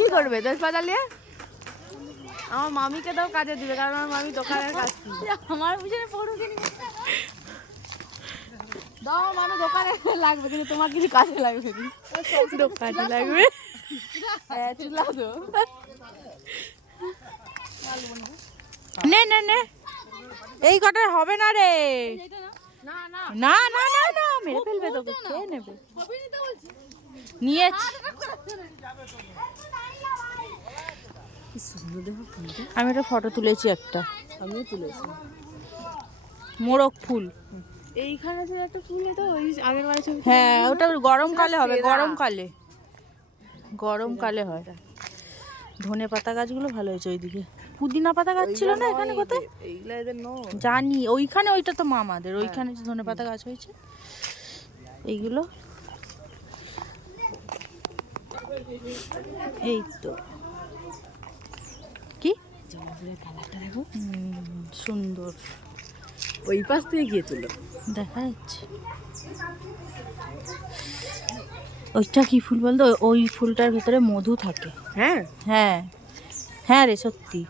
কি করবে 10 নিয়ে? আমার মামিকে দাও, কাজে দিবে, কারণ আমার মামি দোকানের কাজ। আমার পিছনে পড়ো কিনি দাও, মানে দোকানে লাগবে, কিন্তু তোমার কিছু কাজে লাগবে না। দোকানে লাগবে। হ্যাঁ, চুলা তো। নে নে নে, এই কটা হবে না রে। না না না না না না, মেরে ফেলবে তোকে, খেয়ে নেবে। হবে নিতে বলছি নিয়েছি। আমি একটা ফটো তুলেছি একটা। আমিও তুলেছি। মোরগ ফুল। এইখানে যে একটা ফুল, এটা ওই আগের বারে ছবি। হ্যাঁ, ওটা গরমকালে হবে, গরমকালে। গরমকালে হয়। ধনে পাতা গাছগুলো ভালো হয়েছে ওইদিকে। পুদিনা পাতা গাছ ছিল না এখানে কোথায়? এইগুলা এদের নয়। জানি, ওইখানে, ওইটা তো মামাদের। ওইখানে যে ধনে পাতা গাছ হয়েছে এইগুলো। এই তো কি জবা কালারটা দেখো, সুন্দর। ওই পাশ থেকে গিয়ে তুলো, দেখা যাচ্ছে। ওইটা কি ফুল বলতো? ওই ফুলটার ভেতরে মধু থাকে। হ্যাঁ হ্যাঁ হ্যাঁ রে, সত্যি।